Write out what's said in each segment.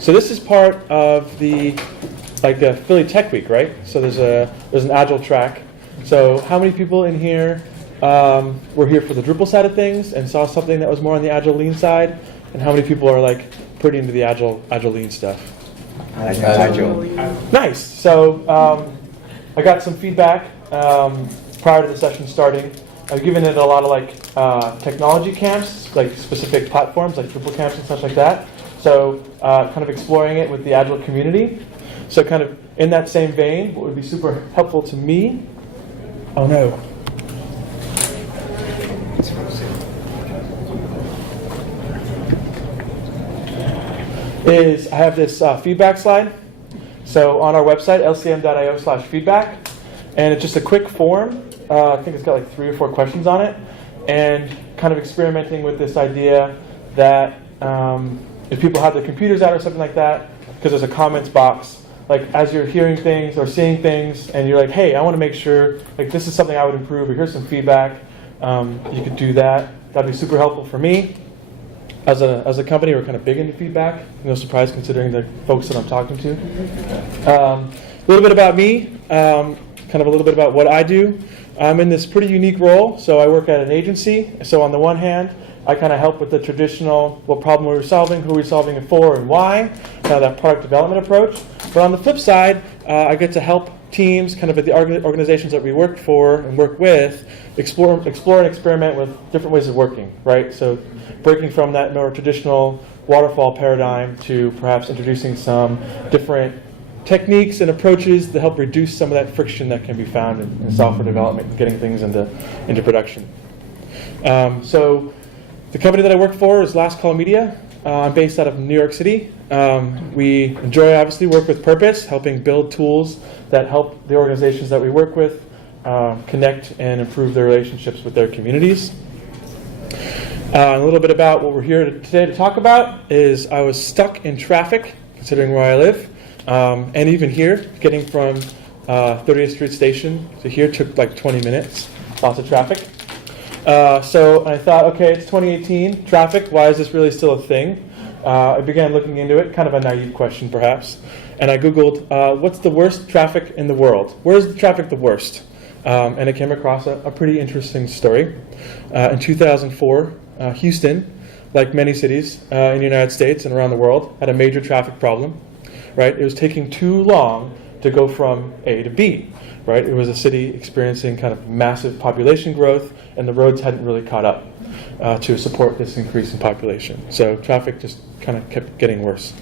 So this is part of the Philly Tech Week, right? So there's an Agile track. So how many people in here were here for the Drupal side of things and saw something that was more on the Agile Lean side? And how many people are like pretty into the Agile Lean stuff? Agile. Nice. So I got some feedback prior to the session starting. I've given it a lot of technology camps, like specific platforms, like Drupal camps and such like that. So kind of exploring it with the Agile community. So kind of in that same vein, what would be super helpful to me, oh no. Is I have this feedback slide. So on our website, lcm.io/feedback, and it's just a quick form. I think it's got like 3 or 4 questions on it, and kind of experimenting with this idea that if people have their computers out or something like that, because there's a comments box, like as you're hearing things or seeing things, and you're like, hey, I want to make sure, like this is something I would improve, or here's some feedback, you could do that. That'd be super helpful for me. As a company, we're kind of big into feedback. No surprise considering the folks that I'm talking to. A little bit about me, kind of a little bit about what I do. I'm in this pretty unique role. So I work at an agency. So on the one hand, I kind of help with the traditional, what problem we're solving, who we're solving it for, and why, kind of that product development approach. But on the flip side, I get to help teams, kind of at the organizations that we work for and work with, explore and experiment with different ways of working, right? So breaking from that more traditional waterfall paradigm to perhaps introducing some different techniques and approaches to help reduce some of that friction that can be found in software development, getting things into production. So the company that I work for is Last Call Media. I'm based out of New York City. We enjoy, obviously, work with purpose, helping build tools that help the organizations that we work with connect and improve their relationships with their communities. A little bit about what we're here today to talk about is I was stuck in traffic, considering where I live, and even here, getting from 30th Street Station to here took like 20 minutes, lots of traffic. So I thought, okay, it's 2018, traffic, why is this really still a thing? I began looking into it, kind of a naive question perhaps, and I Googled, what's the worst traffic in the world? Where's the traffic the worst? And I came across a pretty interesting story. In 2004, Houston, like many cities in the United States and around the world, had a major traffic problem. Right? It was taking too long to go from A to B. Right? It was a city experiencing kind of massive population growth, and the roads hadn't really caught up to support this increase in population. So traffic just kind of kept getting worse.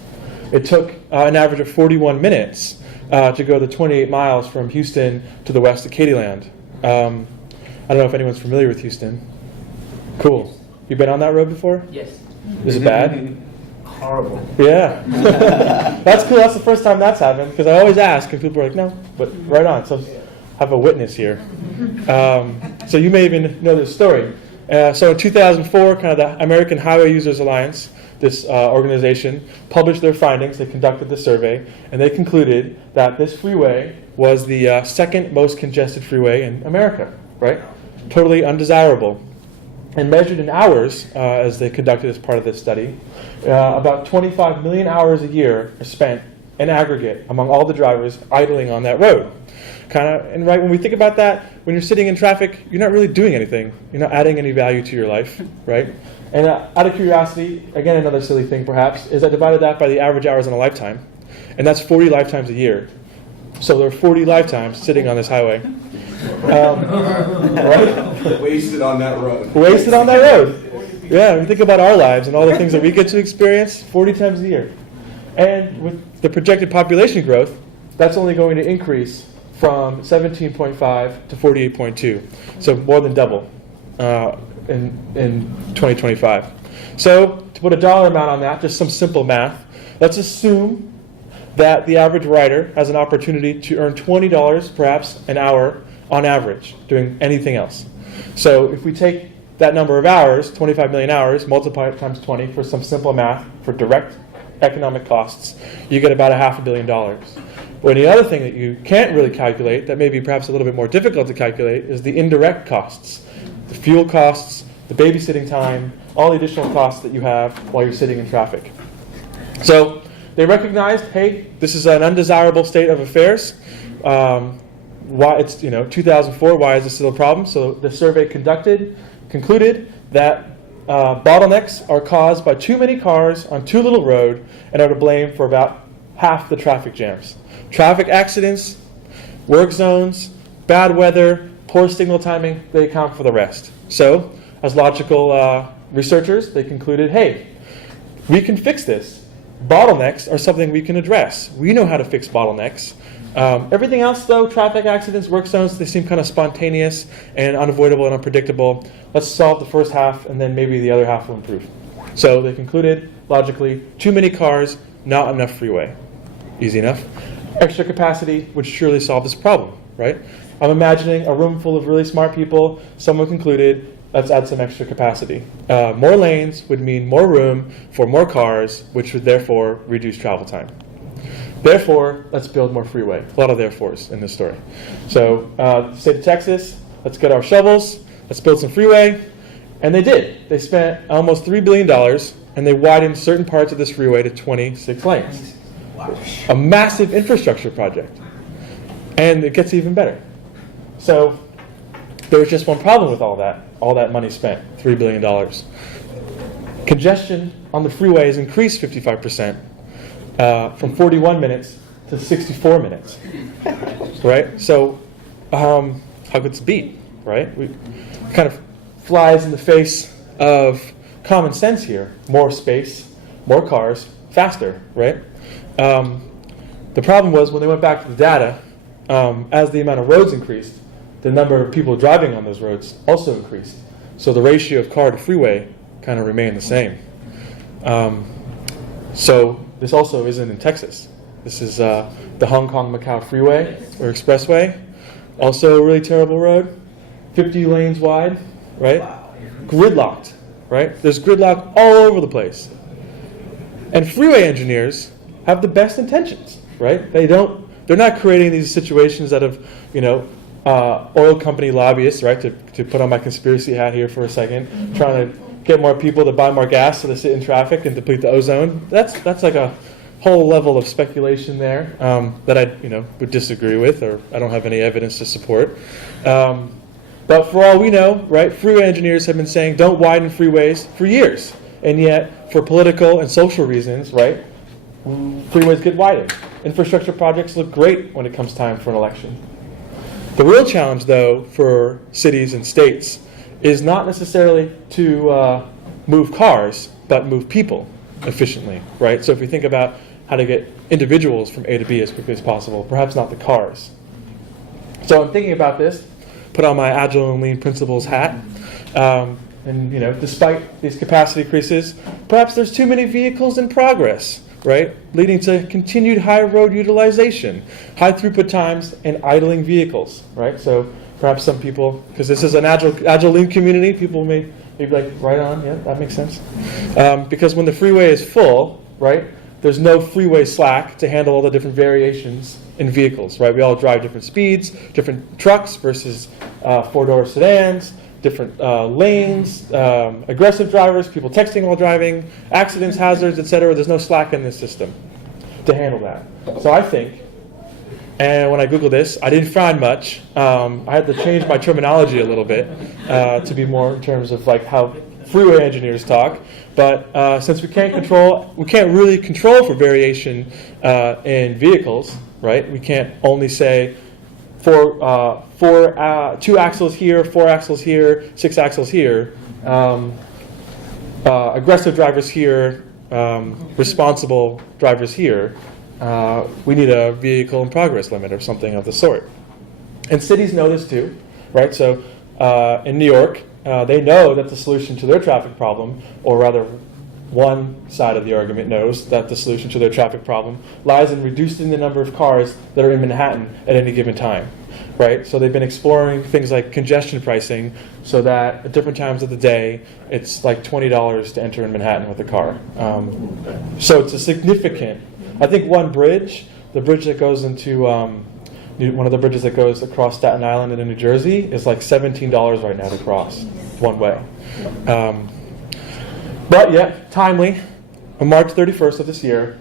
It took an average of 41 minutes to go the 28 miles from Houston to the west of Katieland. I don't know if anyone's familiar with Houston. Cool. You been on that road before? Yes. Is it bad? Horrible. Yeah. That's cool. That's the first time that's happened, because I always ask, and people are like, no, but right on. So I have a witness here. So you may even know this story. So in 2004, kind of the American Highway Users Alliance, this organization, published their findings. They conducted the survey, and they concluded that this freeway was the second most congested freeway in America, right? Totally undesirable. And measured in hours, as they conducted as part of this study, about 25 million hours a year are spent in aggregate among all the drivers idling on that road. And right when we think about that, when you're sitting in traffic, you're not really doing anything. You're not adding any value to your life, right? And out of curiosity, again, another silly thing perhaps, is I divided that by the average hours in a lifetime. And that's 40 lifetimes a year. So there are 40 lifetimes sitting on this highway. Right? Wasted on that road. Wasted on that road. Yeah, when you think about our lives and all the things that we get to experience, 40 times a year. And with the projected population growth, that's only going to increase from 17.5 to 48.2. So more than double in 2025. So to put a dollar amount on that, just some simple math, let's assume that the average rider has an opportunity to earn $20 perhaps an hour on average doing anything else. So if we take that number of hours, 25 million hours, multiply it times 20 for some simple math for direct economic costs, you get about $500 million. But the other thing that you can't really calculate, that may be perhaps a little bit more difficult to calculate, is the indirect costs. The fuel costs, the babysitting time, all the additional costs that you have while you're sitting in traffic. So they recognized, hey, this is an undesirable state of affairs. Why it's 2004? Why is this still a problem? So the survey concluded that bottlenecks are caused by too many cars on too little road and are to blame for about half the traffic jams. Traffic accidents, work zones, bad weather, poor signal timing, they account for the rest. So, as logical researchers, they concluded, hey, we can fix this. Bottlenecks are something we can address. We know how to fix bottlenecks. Everything else, though, traffic accidents, work zones, they seem kind of spontaneous and unavoidable and unpredictable. Let's solve the first half, and then maybe the other half will improve. So they concluded, logically, too many cars, not enough freeway. Easy enough. Extra capacity would surely solve this problem, right? I'm imagining a room full of really smart people. Someone concluded, let's add some extra capacity. More lanes would mean more room for more cars, which would therefore reduce travel time. Therefore, let's build more freeway. A lot of therefores in this story. So, state of Texas, let's get our shovels, let's build some freeway. And they did. They spent almost $3 billion, and they widened certain parts of this freeway to 26 lanes. Wow. A massive infrastructure project. And it gets even better. So, there was just one problem with all that money spent, $3 billion. Congestion on the freeways increased 55%. From 41 minutes to 64 minutes, right? So how could this be, right? We kind of flies in the face of common sense here. More space, more cars, faster, right? The problem was when they went back to the data, as the amount of roads increased, the number of people driving on those roads also increased. So the ratio of car to freeway kind of remained the same. So this also isn't in Texas. This is the Hong Kong-Macau freeway or expressway. Also a really terrible road, 50 lanes wide, right? Wow. Gridlocked, right? There's gridlock all over the place. And freeway engineers have the best intentions, right? They're not creating these situations out of, oil company lobbyists, right? To put on my conspiracy hat here for a second, trying to get more people to buy more gas so they sit in traffic and deplete the ozone. That's like a whole level of speculation there that I would disagree with, or I don't have any evidence to support. But for all we know, right, freeway engineers have been saying don't widen freeways for years, and yet for political and social reasons, right, freeways get widened. Infrastructure projects look great when it comes time for an election. The real challenge, though, for cities and states is not necessarily to move cars, but move people efficiently, right? So if we think about how to get individuals from A to B as quickly as possible, perhaps not the cars. So I'm thinking about this, put on my agile and lean principles hat, and despite these capacity increases, perhaps there's too many vehicles in progress, right? Leading to continued high road utilization, high throughput times, and idling vehicles, right? So perhaps some people, because this is an agile lean community, people may be like, right on, yeah, that makes sense. Because when the freeway is full, right, there's no freeway slack to handle all the different variations in vehicles, right? We all drive different speeds, different trucks versus four-door sedans, different lanes, aggressive drivers, people texting while driving, accidents, hazards, etc. There's no slack in this system to handle that. So I think, and when I Googled this, I didn't find much. I had to change my terminology a little bit to be more in terms of like how freeway engineers talk. But since we can't really control for variation in vehicles, right? We can't only say two axles here, four axles here, six axles here, aggressive drivers here, responsible drivers here. We need a vehicle in progress limit or something of the sort. And cities know this too, right? So in New York, they know that the solution to their traffic problem, or rather one side of the argument knows that the solution to their traffic problem lies in reducing the number of cars that are in Manhattan at any given time, right? So they've been exploring things like congestion pricing so that at different times of the day, it's like $20 to enter in Manhattan with a car. So it's a significant, I think one bridge, the bridge that goes into, one of the bridges that goes across Staten Island into New Jersey is like $17 right now to cross, one way. But yet, timely, on March 31st of this year,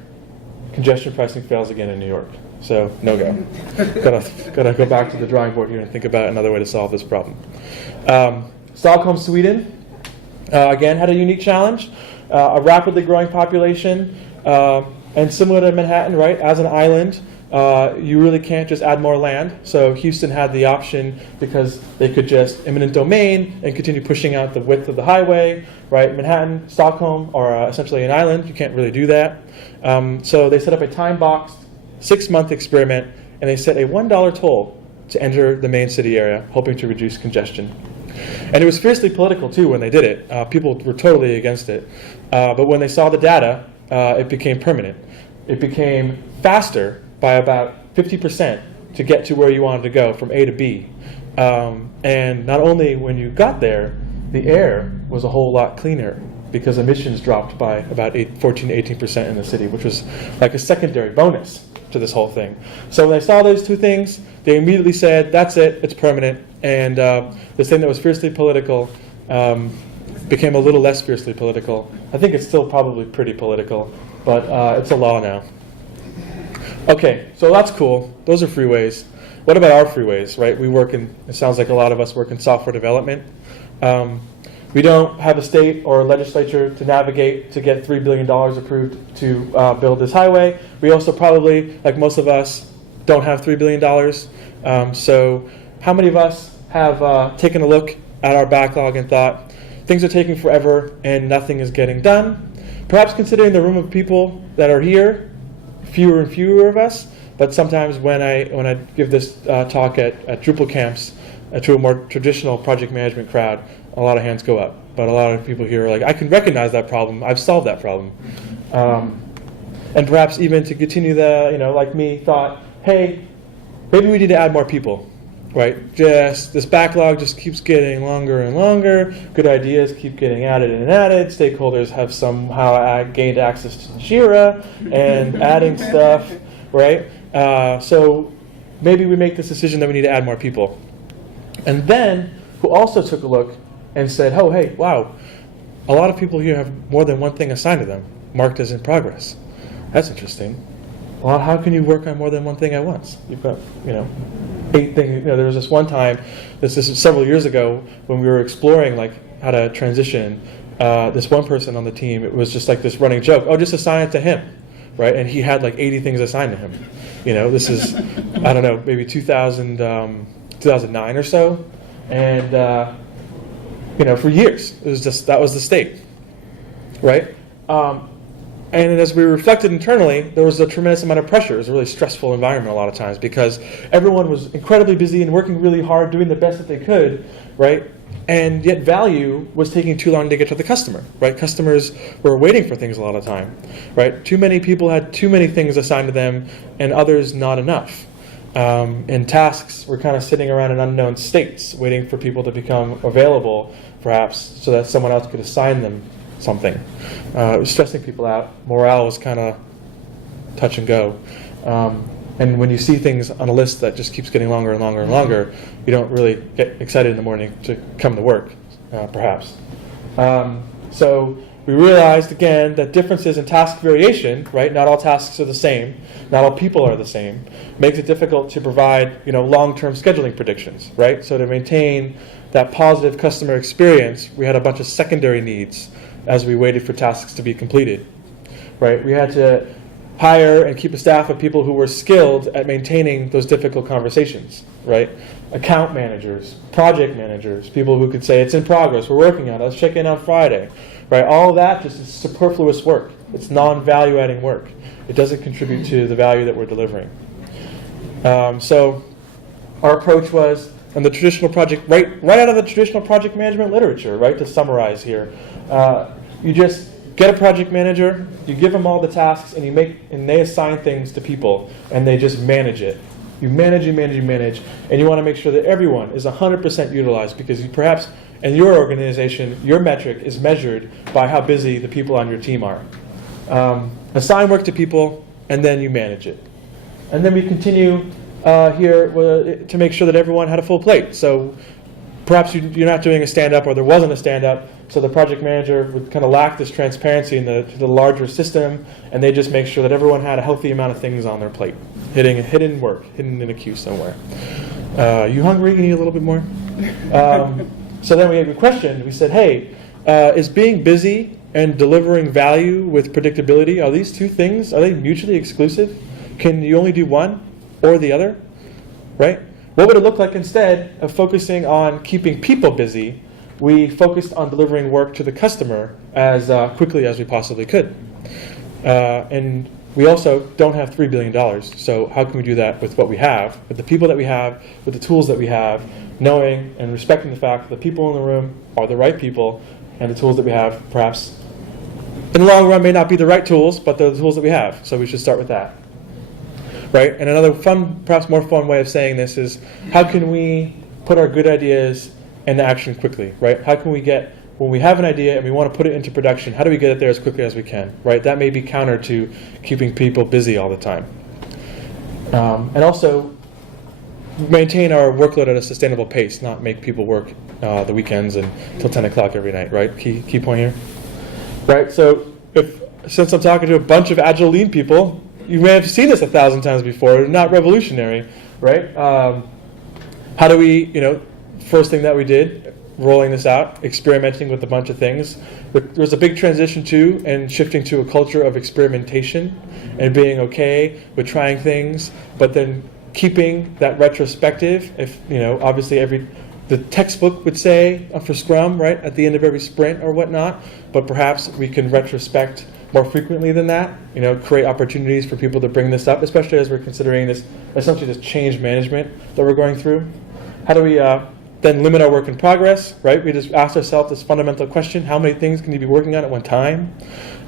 congestion pricing fails again in New York. So no go. gotta go back to the drawing board here and think about another way to solve this problem. Stockholm, Sweden, again had a unique challenge. A rapidly growing population, and similar to Manhattan, right? As an island, you really can't just add more land. So Houston had the option because they could just eminent domain and continue pushing out the width of the highway, right? Manhattan, Stockholm are essentially an island. You can't really do that. So they set up a time-boxed 6-month experiment, and they set a $1 toll to enter the main city area, hoping to reduce congestion. And it was fiercely political, too, when they did it. People were totally against it. But when they saw the data, it became permanent. It became faster by about 50% to get to where you wanted to go, from A to B. And not only when you got there, the air was a whole lot cleaner because emissions dropped by about 14 to 18% in the city, which was like a secondary bonus to this whole thing. So when they saw those two things, they immediately said, that's it, it's permanent. And this thing that was fiercely political became a little less fiercely political. I think it's still probably pretty political, but it's a law now. Okay, so that's cool. Those are freeways. What about our freeways, right? We work in, it sounds like a lot of us work in software development. We don't have a state or a legislature to navigate to get $3 billion approved to build this highway. We also probably, like most of us, don't have $3 billion. So how many of us have taken a look at our backlog and thought, things are taking forever and nothing is getting done? Perhaps considering the room of people that are here, fewer and fewer of us, but sometimes when I give this talk at Drupal camps to a more traditional project management crowd, a lot of hands go up. But a lot of people here are like, I can recognize that problem, I've solved that problem. And perhaps even to continue the, like me, thought, hey, maybe we need to add more people, right? Just this backlog just keeps getting longer and longer. Good ideas keep getting added and added. Stakeholders have somehow gained access to Jira and adding stuff, right? So maybe we make this decision that we need to add more people. And then who also took a look and said, oh, hey, wow, a lot of people here have more than one thing assigned to them, marked as in progress. That's interesting. Well, how can you work on more than one thing at once? You've got, 8 things. There was this one time, this is several years ago, when we were exploring how to transition. This one person on the team, it was just like this running joke. Oh, just assign it to him, right? And he had 80 things assigned to him. This is, I don't know, maybe 2009 or so, and for years it was just that was the state, right? And as we reflected internally, there was a tremendous amount of pressure. It was a really stressful environment a lot of times because everyone was incredibly busy and working really hard, doing the best that they could, right? And yet value was taking too long to get to the customer, right? Customers were waiting for things a lot of time, right? Too many people had too many things assigned to them and others not enough. And tasks were kind of sitting around in unknown states, waiting for people to become available, perhaps, so that someone else could assign them something. It was stressing people out. Morale was kind of touch and go. And when you see things on a list that just keeps getting longer and longer and longer, you don't really get excited in the morning to come to work, perhaps. So we realized, again, that differences in task variation, right? Not all tasks are the same. Not all people are the same. Makes it difficult to provide, long-term scheduling predictions, right? So to maintain that positive customer experience, we had a bunch of secondary needs as we waited for tasks to be completed, right? We had to hire and keep a staff of people who were skilled at maintaining those difficult conversations, right? Account managers, project managers, people who could say, it's in progress, we're working on it, let's check in on Friday, right? All of that just is superfluous work. It's non-value adding work. It doesn't contribute to the value that we're delivering. So our approach was, and the traditional project, right out of the traditional project management literature, right, to summarize here, you just get a project manager, you give them all the tasks, and they assign things to people, and they just manage it. You manage, and you want to make sure that everyone is 100% utilized, because perhaps in your organization, your metric is measured by how busy the people on your team are. Assign work to people, and then you manage it. And then we continue here to make sure that everyone had a full plate. So perhaps you're not doing a stand-up, or there wasn't a stand-up, So the project manager would kind of lack this transparency in the larger system, and they just make sure that everyone had a healthy amount of things on their plate, hidden work, hidden in a queue somewhere. You hungry? You need a little bit more? So then we questioned. We said, hey, is being busy and delivering value with predictability, are these two things, are they mutually exclusive? Can you only do one or the other? Right? What would it look like instead of focusing on keeping people busy? We focused on delivering work to the customer as quickly as we possibly could. And we also don't have $3 billion, so how can we do that with what we have, with the people that we have, with the tools that we have, knowing and respecting the fact that the people in the room are the right people, and the tools that we have perhaps in the long run may not be the right tools, but they're the tools that we have, so we should start with that. Right? And another fun, perhaps more fun way of saying this is, how can we put our good ideas into action quickly, right? How can we get, when we have an idea and we want to put it into production, how do we get it there as quickly as we can, right? That may be counter to keeping people busy all the time. And also, maintain our workload at a sustainable pace, not make people work the weekends and till 10 o'clock every night, right? Key point here. Right, so since I'm talking to a bunch of agile lean people, you may have seen this 1,000 times before, not revolutionary, right? How do we, first thing that we did, rolling this out, experimenting with a bunch of things. There was a big transition to and shifting to a culture of experimentation and being okay with trying things, but then keeping that retrospective. If obviously the textbook would say for Scrum, right, at the end of every sprint or whatnot, but perhaps we can retrospect more frequently than that, create opportunities for people to bring this up, especially as we're considering this, essentially this change management that we're going through. How do we then limit our work in progress, right? We just ask ourselves this fundamental question, how many things can you be working on at one time?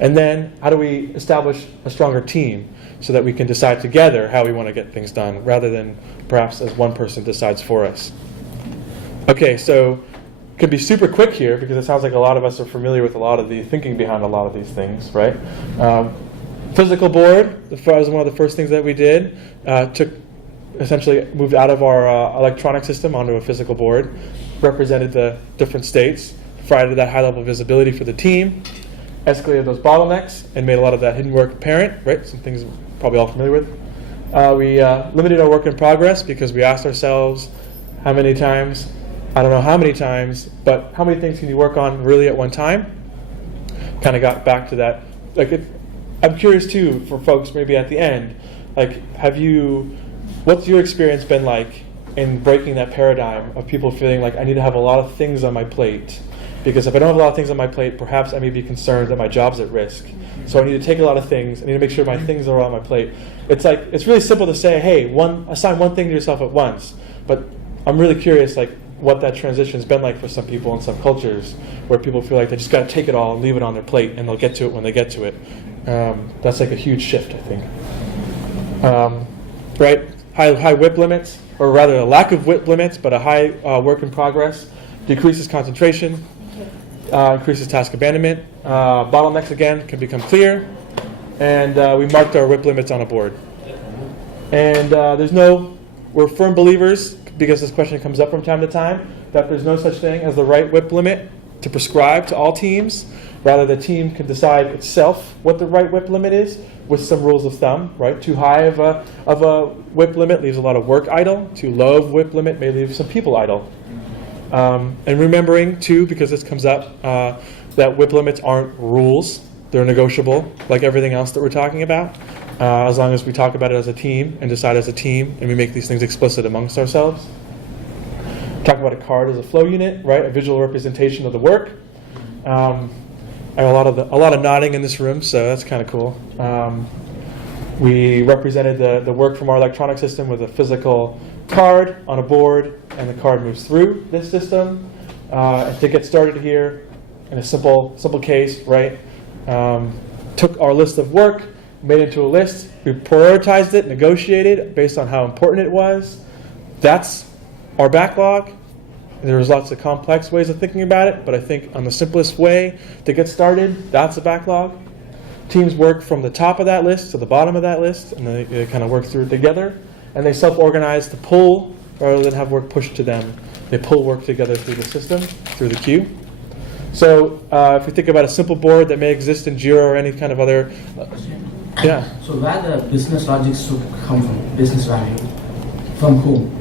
And then how do we establish a stronger team so that we can decide together how we want to get things done, rather than perhaps as one person decides for us. Okay, so it can be super quick here because it sounds like a lot of us are familiar with a lot of the thinking behind a lot of these things, right? Physical board, that was one of the first things that we did. Essentially moved out of our electronic system onto a physical board, represented the different states, provided that high level visibility for the team, escalated those bottlenecks, and made a lot of that hidden work apparent, right? Some things we're probably all familiar with. We limited our work in progress because we asked ourselves how many times, I don't know how many times, but how many things can you work on really at one time? Kind of got back to that. I'm curious too, for folks maybe at the end, what's your experience been like in breaking that paradigm of people feeling like I need to have a lot of things on my plate? Because if I don't have a lot of things on my plate, perhaps I may be concerned that my job's at risk. So I need to take a lot of things. I need to make sure my things are on my plate. It's really simple to say, hey, assign one thing to yourself at once. But I'm really curious, what that transition's been like for some people in some cultures, where people feel like they just got to take it all and leave it on their plate, and they'll get to it when they get to it. That's a huge shift, I think. Right? High WIP limits, or rather a lack of WIP limits, but a high work in progress, decreases concentration, increases task abandonment. Bottlenecks, again, can become clear. And we marked our WIP limits on a board. And we're firm believers, because this question comes up from time to time, that there's no such thing as the right WIP limit to prescribe to all teams. Rather, the team can decide itself what the right WIP limit is, with some rules of thumb, right? Too high of a WIP limit leaves a lot of work idle. Too low of WIP limit may leave some people idle. And remembering, too, because this comes up, that WIP limits aren't rules. They're negotiable, like everything else that we're talking about, as long as we talk about it as a team and decide as a team, and we make these things explicit amongst ourselves. Talk about a card as a flow unit, right? A visual representation of the work. And a lot of nodding in this room, so that's kind of cool. We represented the work from our electronic system with a physical card on a board, and the card moves through this system. And to get started here, in a simple case, right? Took our list of work, made it into a list. We prioritized it, negotiated based on how important it was. That's our backlog. There's lots of complex ways of thinking about it, but I think on the simplest way to get started, that's a backlog. Teams work from the top of that list to the bottom of that list, and they kind of work through it together. And they self-organize to pull rather than have work pushed to them. They pull work together through the system, through the queue. So if we think about a simple board that may exist in Jira or any kind of other, yeah. So where the business logic should come from, business value, from whom?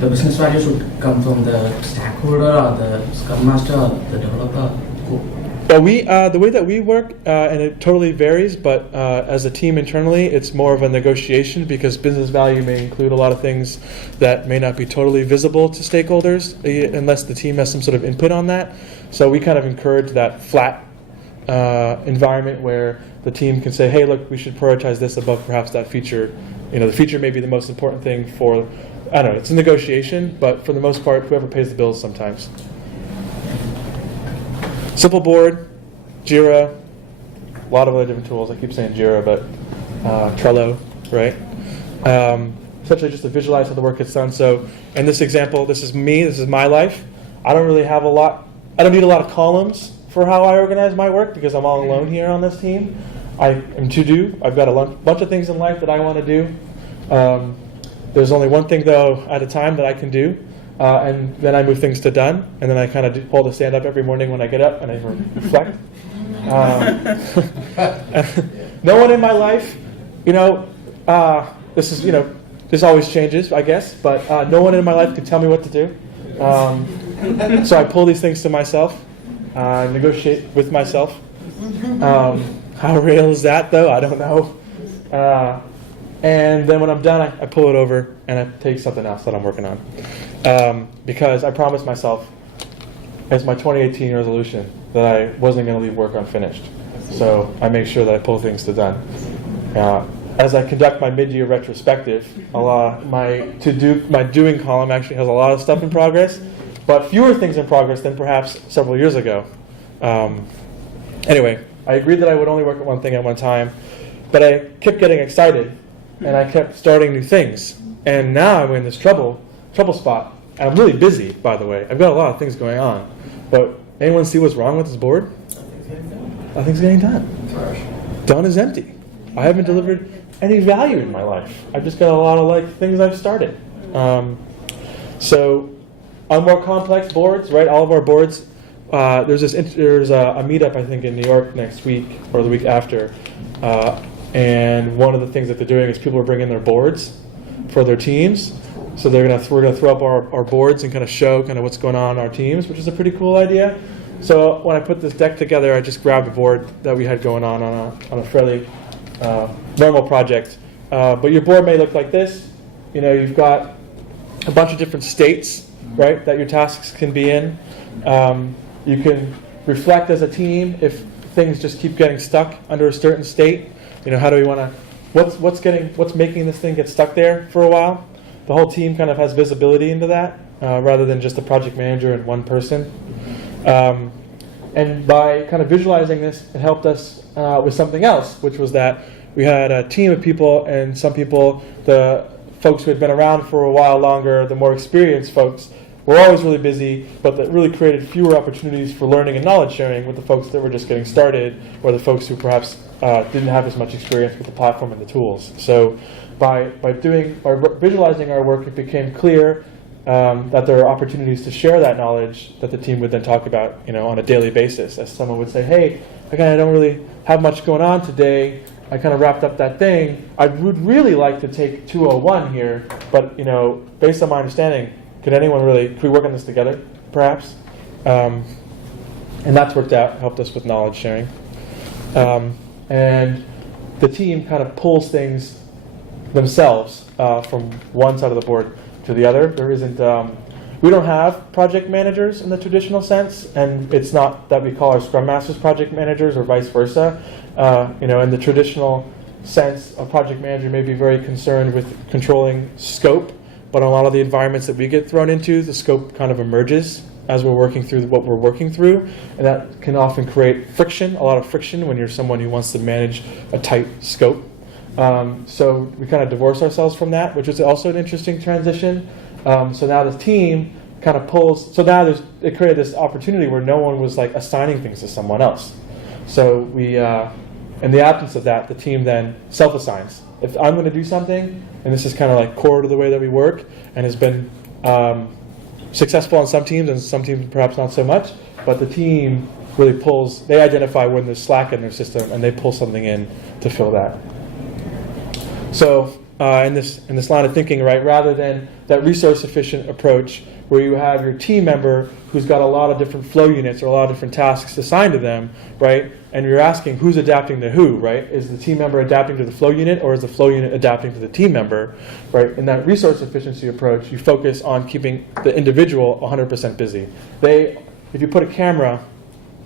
The business value should come from the stakeholder or the scrum master or the developer? Who? Well, the way that we work, and it totally varies, but as a team internally, it's more of a negotiation because business value may include a lot of things that may not be totally visible to stakeholders unless the team has some sort of input on that. So we kind of encourage that flat environment where the team can say, hey, look, we should prioritize this above perhaps that feature. The feature may be the most important thing for, I don't know, it's a negotiation, but for the most part, whoever pays the bills sometimes. Simple board, Jira, a lot of other different tools. I keep saying Jira, but Trello, right? Essentially just to visualize how the work gets done. So in this example, this is me, this is my life. I don't really have I don't need a lot of columns for how I organize my work because I'm all alone here on this team. I am to do. I've got a bunch of things in life that I want to do. There's only one thing, though, at a time that I can do. And then I move things to done, and then I kind of pull the stand up every morning when I get up and I reflect. No one in my life, this is, this always changes, I guess, but no one in my life can tell me what to do. So I pull these things to myself, negotiate with myself. How real is that, though? I don't know. And then when I'm done, I pull it over and I take something else that I'm working on. Because I promised myself, as my 2018 resolution, that I wasn't going to leave work unfinished. So I make sure that I pull things to done. As I conduct my mid-year retrospective, my doing column actually has a lot of stuff in progress, but fewer things in progress than perhaps several years ago. Anyway, I agreed that I would only work at one thing at one time, but I kept getting excited, and I kept starting new things. And now I'm in this trouble spot. And I'm really busy, by the way. I've got a lot of things going on. But anyone see what's wrong with this board? Nothing's getting done. Done is empty. I haven't delivered any value in my life. I've just got a lot of things I've started. So on more complex boards, right? All of our boards. There's a meetup I think in New York next week or the week after, and one of the things that they're doing is people are bringing their boards for their teams. So we're gonna throw up our boards and kind of show what's going on in our teams, which is a pretty cool idea. So when I put this deck together, I just grabbed a board that we had going on a fairly normal project. But your board may look like this. You've got a bunch of different states, right, that your tasks can be in. You can reflect as a team if things just keep getting stuck under a certain state. How do we want to? What's making this thing get stuck there for a while? The whole team kind of has visibility into that, rather than just the project manager and one person. And by kind of visualizing this, it helped us with something else, which was that we had a team of people, and some people, the folks who had been around for a while longer, the more experienced folks, were always really busy, but that really created fewer opportunities for learning and knowledge sharing with the folks that were just getting started, or the folks who perhaps didn't have as much experience with the platform and the tools. So by visualizing our work, it became clear that there are opportunities to share that knowledge that the team would then talk about, on a daily basis. As someone would say, hey, I don't really have much going on today. I kind of wrapped up that thing. I would really like to take 201 here, but based on my understanding, can we work on this together, perhaps? And that's worked out, helped us with knowledge sharing. And the team kind of pulls things themselves from one side of the board to the other. There isn't, we don't have project managers in the traditional sense, and it's not that we call our Scrum Masters project managers or vice versa. In the traditional sense, a project manager may be very concerned with controlling scope, but in a lot of the environments that we get thrown into, the scope kind of emerges as we're working through what we're working through, and that can often create friction, a lot of friction when you're someone who wants to manage a tight scope. So we kind of divorce ourselves from that, which is also an interesting transition. So now the team kind of pulls, so now it created this opportunity where no one was assigning things to someone else. So we, in the absence of that, the team then self-assigns. If I'm going to do something, and this is kind of core to the way that we work, and has been successful on some teams and some teams perhaps not so much, but the team really pulls, they identify when there's slack in their system and they pull something in to fill that. So in this line of thinking, right, rather than that resource efficient approach where you have your team member who's got a lot of different flow units or a lot of different tasks assigned to them, right, and you're asking who's adapting to who, right? Is the team member adapting to the flow unit or is the flow unit adapting to the team member, right? In that resource efficiency approach, you focus on keeping the individual 100% busy. If you put a camera,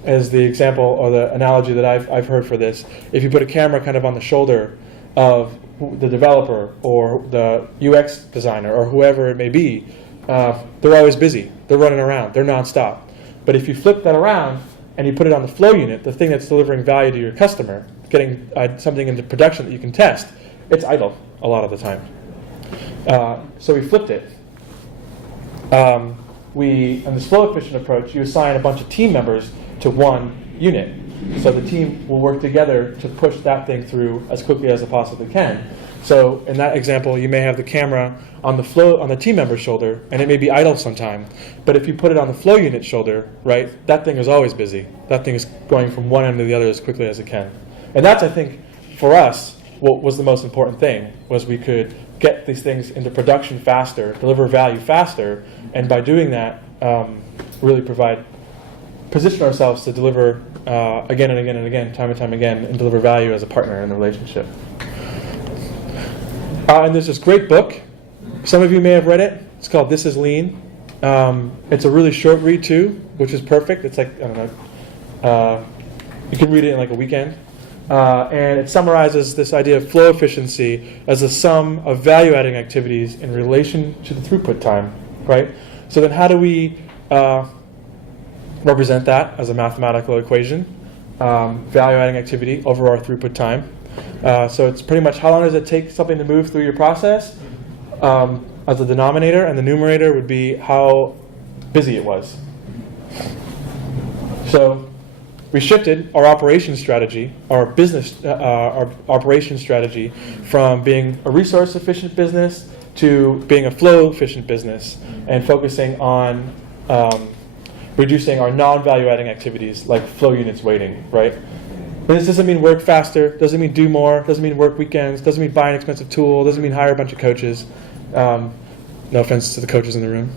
as the example or the analogy that I've heard for this, if you put a camera kind of on the shoulder of the developer or the UX designer or whoever it may be, they're always busy. They're running around. They're nonstop. But if you flip that around and you put it on the flow unit, the thing that's delivering value to your customer, getting something into production that you can test, it's idle a lot of the time. So we flipped it. In this flow efficient approach, you assign a bunch of team members to one unit. So the team will work together to push that thing through as quickly as it possibly can. So in that example, you may have the camera on the team member's shoulder, and it may be idle sometime. But if you put it on the flow unit shoulder, right, that thing is always busy. That thing is going from one end to the other as quickly as it can. And that's, I think, for us, what was the most important thing, was we could get these things into production faster, deliver value faster, and by doing that, really position ourselves to deliver again and again and again, time and time again, and deliver value as a partner in the relationship. And there's this great book. Some of you may have read it. It's called This Is Lean. It's a really short read too, which is perfect. It's like, I don't know, you can read it in like a weekend. And it summarizes this idea of flow efficiency as a sum of value-adding activities in relation to the throughput time, right? So then how do we represent that as a mathematical equation? Value-adding activity over our throughput time. So it's pretty much how long does it take something to move through your process as a denominator, and the numerator would be how busy it was. So we shifted our operation strategy, our operation strategy, from being a resource efficient business to being a flow efficient business, and focusing on reducing our non-value adding activities like flow units waiting, right? And this doesn't mean work faster, doesn't mean do more, doesn't mean work weekends, doesn't mean buy an expensive tool, doesn't mean hire a bunch of coaches. No offense to the coaches in the room.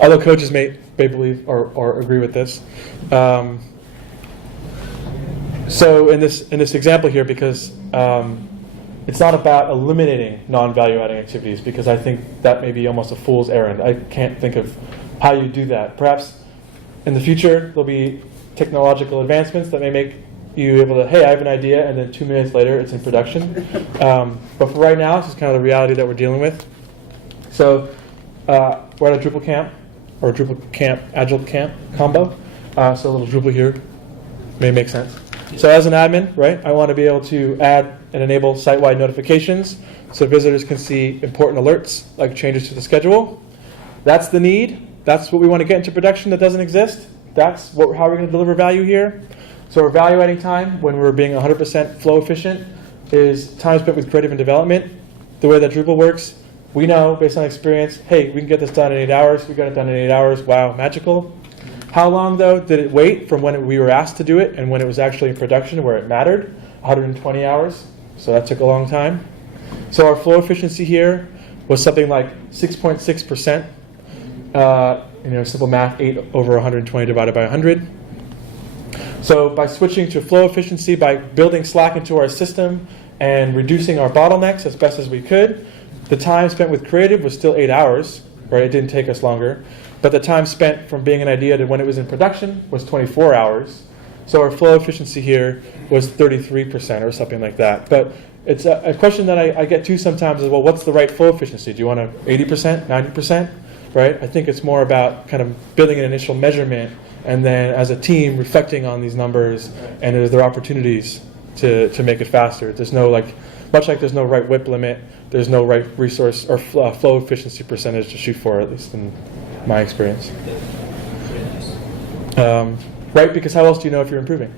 Although coaches may believe or agree with this. So in this example here, because it's not about eliminating non-value adding activities, because I think that may be almost a fool's errand. I can't think of how you do that. Perhaps in the future there'll be technological advancements that may make you able to, hey, I have an idea, and then 2 minutes later it's in production. But for right now, this is kind of the reality that we're dealing with. So we're at a Drupal camp, or a Drupal camp, Agile camp combo. So a little Drupal here may make sense. So as an admin, right, I want to be able to add and enable site-wide notifications so visitors can see important alerts, like changes to the schedule. That's the need. That's what we want to get into production that doesn't exist. That's how we're going to deliver value here. So our value adding time, when we're being 100% flow efficient, is time spent with creative and development. The way that Drupal works, we know based on experience, hey, we can get this done in 8 hours. We got it done in 8 hours. Wow, magical. How long, though, did it wait from when we were asked to do it and when it was actually in production where it mattered? 120 hours. So that took a long time. So our flow efficiency here was something like 6.6%. Simple math, 8 over 120 divided by 100. So by switching to flow efficiency, by building Slack into our system and reducing our bottlenecks as best as we could, the time spent with creative was still 8 hours, right? It didn't take us longer. But the time spent from being an idea to when it was in production was 24 hours. So our flow efficiency here was 33% or something like that. But it's a question that I get to sometimes is, well, what's the right flow efficiency? Do you want 80%, 90%? Right? I think it's more about kind of building an initial measurement and then as a team reflecting on these numbers, and is there opportunities to make it faster. There's no much like there's no right WIP limit, there's no right resource or flow efficiency percentage to shoot for, at least in my experience. Right? Because how else do you know if you're improving?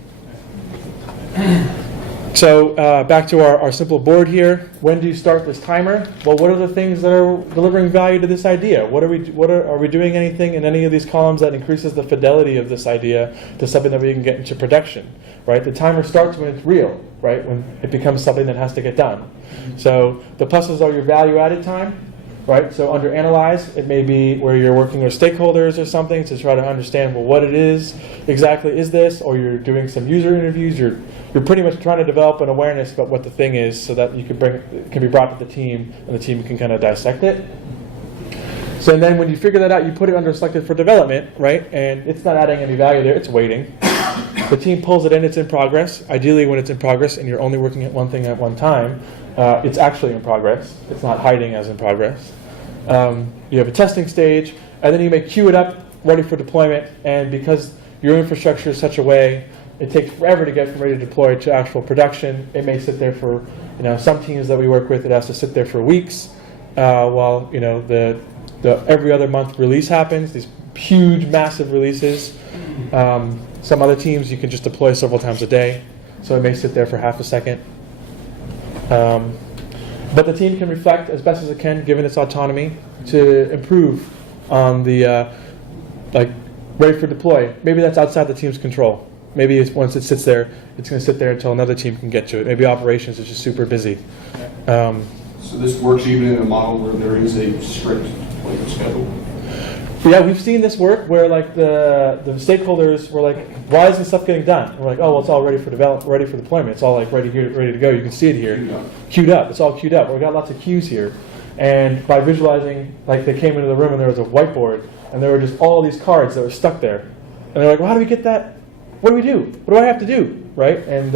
So back to our simple board here. When do you start this timer? Well, what are the things that are delivering value to this idea? Are we doing anything in any of these columns that increases the fidelity of this idea to something that we can get into production? Right? The timer starts when it's real, right? When it becomes something that has to get done. So the pluses are your value-added time. Right? So under Analyze, it may be where you're working with stakeholders or something to try to understand, well, what it is exactly is this, or you're doing some user interviews. You're pretty much trying to develop an awareness about what the thing is so that you can it can be brought to the team, and the team can kind of dissect it. So then when you figure that out, you put it under selected for development, right? And it's not adding any value there, it's waiting. The team pulls it in, it's in progress. Ideally, when it's in progress and you're only working at one thing at one time, it's actually in progress. It's not hiding as in progress. You have a testing stage, and then you may queue it up, ready for deployment, and because your infrastructure is such a way, it takes forever to get from ready to deploy to actual production. It may sit there for, some teams that we work with, it has to sit there for weeks, while, the every other month release happens, these huge, massive releases. Some other teams you can just deploy several times a day, so it may sit there for half a second. But the team can reflect as best as it can, given its autonomy, to improve on the ready for deploy. Maybe that's outside the team's control. Maybe once it sits there, it's going to sit there until another team can get to it. Maybe operations is just super busy. So this works even in a model where there is a strict schedule? Yeah, we've seen this work where the stakeholders were like, why isn't stuff getting done? And we're like, oh, well, it's all ready for deployment. It's all ready to go. You can see it here, queued up. It's all queued up. We've got lots of queues here. And by visualizing, they came into the room and there was a whiteboard, and there were just all these cards that were stuck there. And they're like, well, how do we get that? What do we do? What do I have to do? Right? And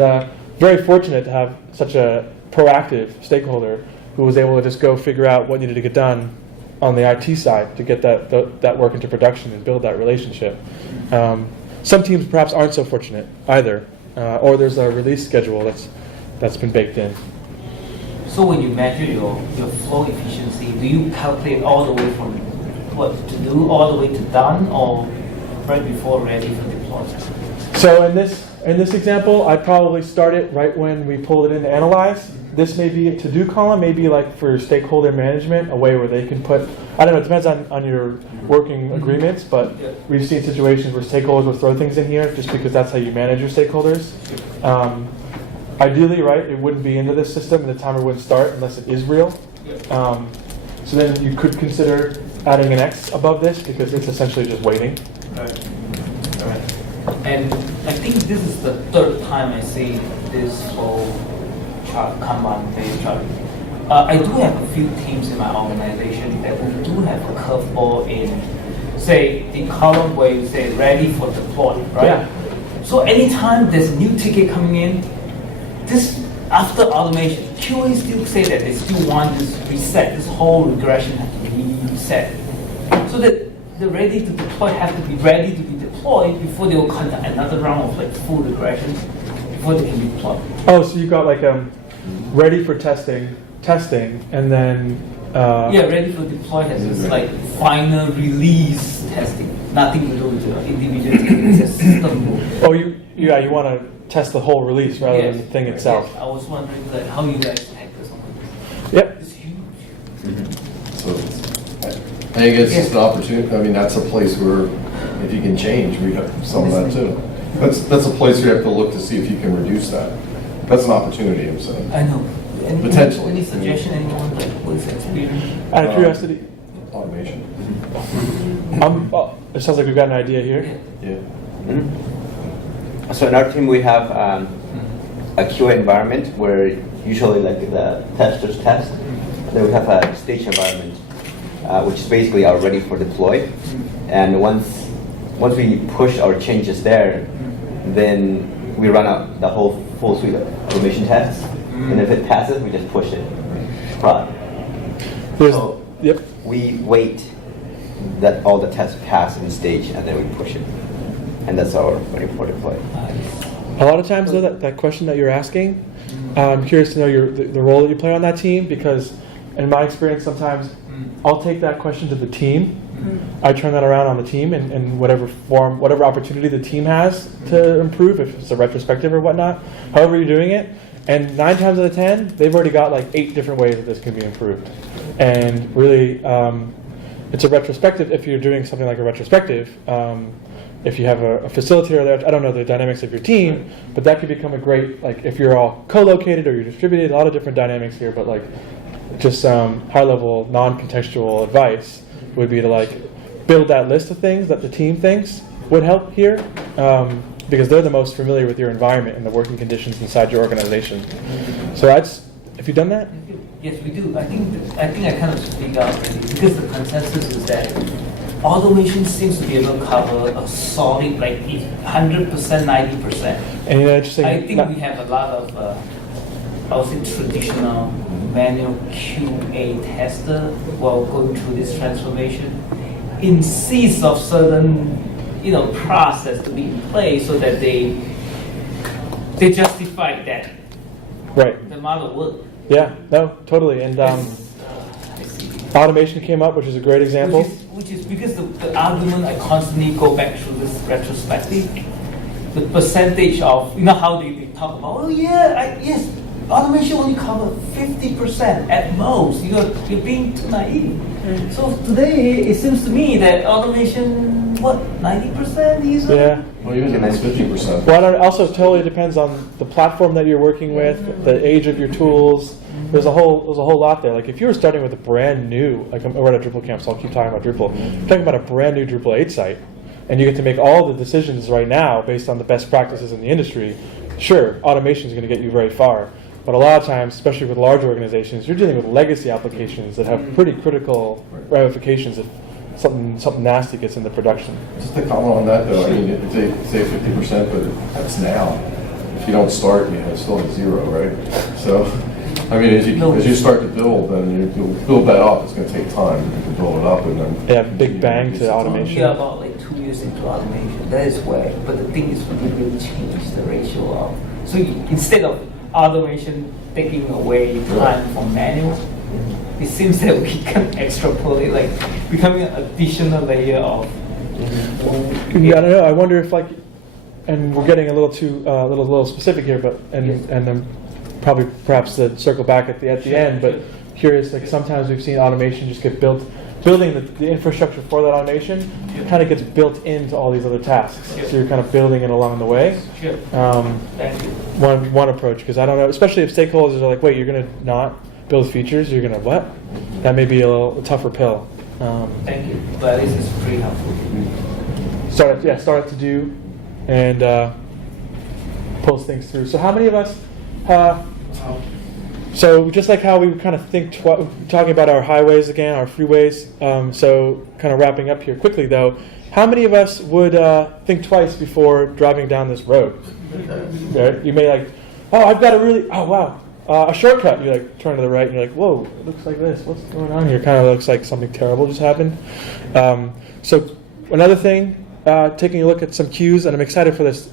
very fortunate to have such a proactive stakeholder who was able to just go figure out what needed to get done on the IT side to get that work into production and build that relationship. Some teams perhaps aren't so fortunate either, or there's a release schedule that's been baked in. So when you measure your flow efficiency, do you calculate all the way from what to do all the way to done, or right before ready for deployment? So in this example, I'd probably start it right when we pull it in to Analyze. This may be a to-do column, maybe for stakeholder management, a way where they can put, I don't know, it depends on your working agreements, but we've seen situations where stakeholders will throw things in here just because that's how you manage your stakeholders. Ideally, right, it wouldn't be into this system and the timer wouldn't start unless it is real. So then you could consider adding an X above this because it's essentially just waiting. Right. And I think this is the third time I see this flow chart, Kanban-based chart. I do have a few teams in my organization that we do have a curveball in, say, the column where you say ready for deploy, right? Yeah. So anytime there's a new ticket coming in, this after automation, QA still say that they still want this reset, this whole regression has to be reset. So that the ready to deploy have to be ready to be deployed before they will conduct another round of full regression before they can be deployed. Oh, so you got ready for testing, and then ready for deploy has this final release testing, nothing to do with the individual thing. It's a system move. Oh, you want to test the whole release rather than the thing itself. Yes. I was wondering how you guys tackle something. Yep. It's huge. So I think it's just an opportunity. I mean, that's a place where if you can change, we have some of that too. That's a place where you have to look to see if you can reduce that. That's an opportunity, I'm saying. I know. Potentially. Any suggestion, anyone, what is experience? Out of curiosity, Automation. it sounds like we've got an idea here. Yeah. So in our team, we have a QA environment where usually the testers test. Then we have a stage environment, which is basically our ready for deploy. And once we push our changes there, then we run out the whole full suite of automation tests. And if it passes, we just push it. So Yep. we wait that all the tests pass in stage, and then we push it. And that's our ready for deploy. A lot of times, though, that question that you're asking, I'm curious to know the role that you play on that team, because in my experience, sometimes I'll take that question to the team. I turn that around on the team in whatever form, whatever opportunity the team has to improve, if it's a retrospective or whatnot, however you're doing it. And 9 times out of 10, they've already got like 8 different ways that this can be improved. And really, it's a retrospective. If you're doing something like a retrospective, if you have a facilitator there, I don't know the dynamics of your team, but that could become a great, like if you're all co-located or you're distributed, a lot of different dynamics here, but like just high-level, non-contextual advice would be to like build that list of things that the team thinks would help here, because they're the most familiar with your environment and the working conditions inside your organization. So have you done that? Yes, we do. I think I kind of speak out already, because the consensus is that automation seems to be able to cover a solid like 100%, 90%. And interesting. I think we have a lot of, I would say, traditional manual QA tester while going through this transformation insists of certain, process to be in place so that they justify that Right. the amount of work. Yeah. No. Totally. And I see. automation came up, which is a great example. Which is because the argument I constantly go back through this retrospective, the percentage of, how they talk about, oh yeah, yes, automation only cover 50% at most. You're being too naive. So today, it seems to me that automation, 90% easily? Yeah. Well, even if it's 50%. Well, it also totally depends on the platform that you're working with, the age of your tools. There's a whole lot there. Like if you were starting with a brand new, like we're at a Drupal camp, so I'll keep talking about Drupal. I'm talking about a brand new Drupal 8 site, and you get to make all the decisions right now based on the best practices in the industry. Sure, automation is going to get you very far, but a lot of times, especially with large organizations, you're dealing with legacy applications that have pretty critical ramifications if something nasty gets into production. Just to comment on that though, I mean, if they say 50%, but that's now. If you don't start, it's still at 0, right? So, I mean, as you start to build, then you'll build that up. It's going to take time to build it up, and then Yeah, big bang to automation. Yeah, about like 2 years into automation. That is where, but the thing is, we really change the ratio of. So instead of automation taking away time from manual, it seems that we can extrapolate, like becoming an additional layer of. Yeah, I don't know. I wonder if and we're getting a little too little specific here, but and then probably perhaps to circle back at the end. But curious, like sometimes we've seen automation just get building the infrastructure for that automation kind of gets built into all these other tasks. So you're kind of building it along the way. Sure. Thank you. One approach, because I don't know, especially if stakeholders are like, wait, you're going to not build features, you're going to what? That may be a tougher pill. Thank you. But this is pretty helpful. Start to do and pulls things through. So how many of us? So just like how we kind of think, talking about our highways again, our freeways. So kind of wrapping up here quickly though, how many of us would think twice before driving down this road? Right? You may I've got a shortcut. You turn to the right and you're like, whoa, it looks like this. What's going on here? Kind of looks like something terrible just happened. So another thing, taking a look at some cues, and I'm excited for this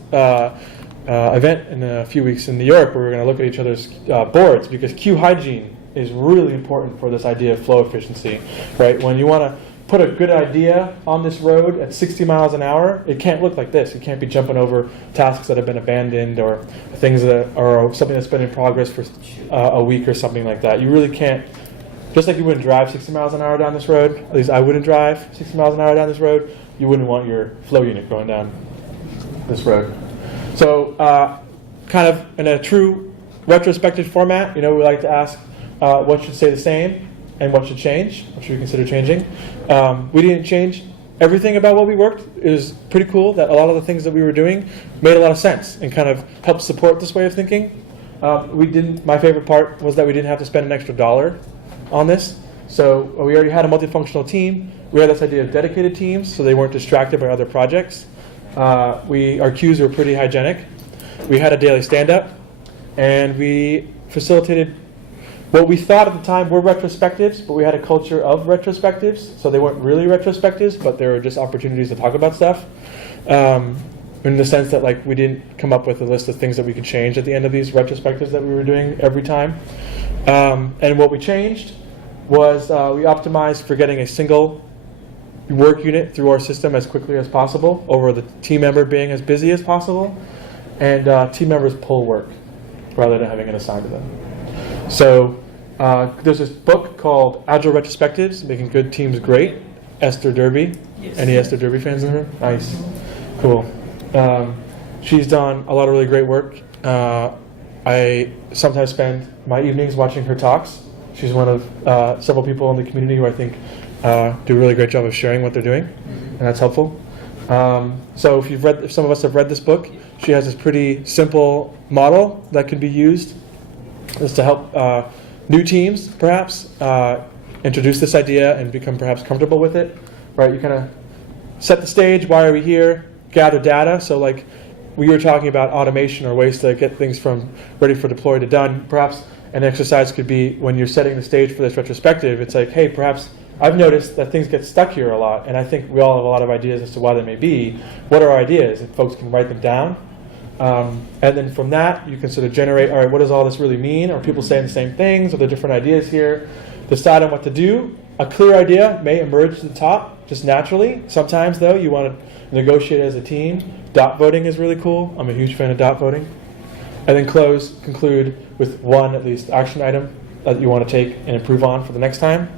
event in a few weeks in New York where we're going to look at each other's boards, because cue hygiene is really important for this idea of flow efficiency, right? When you want to put a good idea on this road at 60 miles an hour, it can't look like this. You can't be jumping over tasks that have been abandoned or things that are something that's been in progress for a week or something like that. You really can't, just like you wouldn't drive 60 miles an hour down this road, at least I wouldn't drive 60 miles an hour down this road, you wouldn't want your flow unit going down this road. So kind of in a true retrospective format, we like to ask what should stay the same and what should change, what should we consider changing. We didn't change everything about what we worked. It was pretty cool that a lot of the things that we were doing made a lot of sense and kind of helped support this way of thinking. My favorite part was that we didn't have to spend an extra $1 on this. So we already had a multifunctional team. We had this idea of dedicated teams so they weren't distracted by other projects. Our queues were pretty hygienic. We had a daily stand-up, and we facilitated what we thought at the time were retrospectives, but we had a culture of retrospectives, so they weren't really retrospectives, but they were just opportunities to talk about stuff. In the sense that we didn't come up with a list of things that we could change at the end of these retrospectives that we were doing every time. And what we changed was we optimized for getting a single work unit through our system as quickly as possible over the team member being as busy as possible, and team members pull work. rather than having it assigned to them. So there's this book called Agile Retrospectives, Making Good Teams Great. Esther Derby. Yes. Any Esther Derby fans in here? Nice. Cool. She's done a lot of really great work. I sometimes spend my evenings watching her talks. She's one of several people in the community who I think do a really great job of sharing what they're doing, and that's helpful. So if some of us have read this book, she has this pretty simple model that can be used just to help new teams, perhaps, introduce this idea and become perhaps comfortable with it. Right? You kind of set the stage. Why are we here? Gather data. So like we were talking about automation or ways to get things from ready for deploy to done. Perhaps an exercise could be when you're setting the stage for this retrospective, it's like, hey, perhaps I've noticed that things get stuck here a lot, and I think we all have a lot of ideas as to why they may be. What are our ideas? And folks can write them down. And then from that, you can sort of generate, all right, what does all this really mean? Are people saying the same things? Are there different ideas here? Decide on what to do. A clear idea may emerge to the top just naturally. Sometimes, though, you want to negotiate as a team. Dot voting is really cool. I'm a huge fan of dot voting. And then conclude with one, at least, action item that you want to take and improve on for the next time.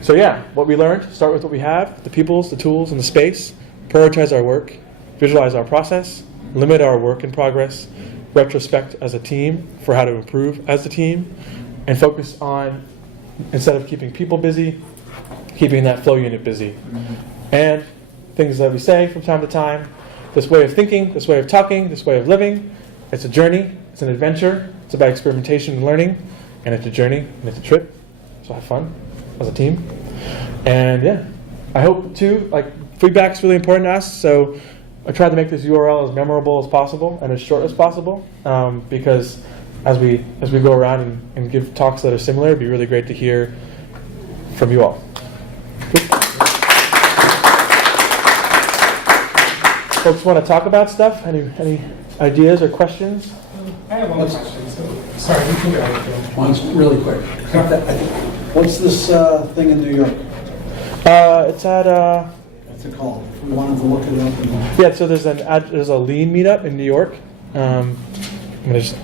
So yeah, what we learned, start with what we have, the peoples, the tools, and the space. Prioritize our work. Visualize our process. Limit our work in progress. Retrospect as a team for how to improve as a team. And focus on, instead of keeping people busy, keeping that flow unit busy. And things that we say from time to time, this way of thinking, this way of talking, this way of living, it's a journey, it's an adventure, it's about experimentation and learning, and it's a journey, and it's a trip, so have fun as a team. And yeah, I hope too, like feedback's really important to us, so I tried to make this URL as memorable as possible and as short as possible, because as we go around and give talks that are similar, it'd be really great to hear from you all. Folks want to talk about stuff? Any ideas or questions? I have one question. Sorry, you can go. One's really quick. What's this thing in New York? It's at What's it called? If we wanted to look it up. yeah. So there's a lean meetup in New York. I'm gonna just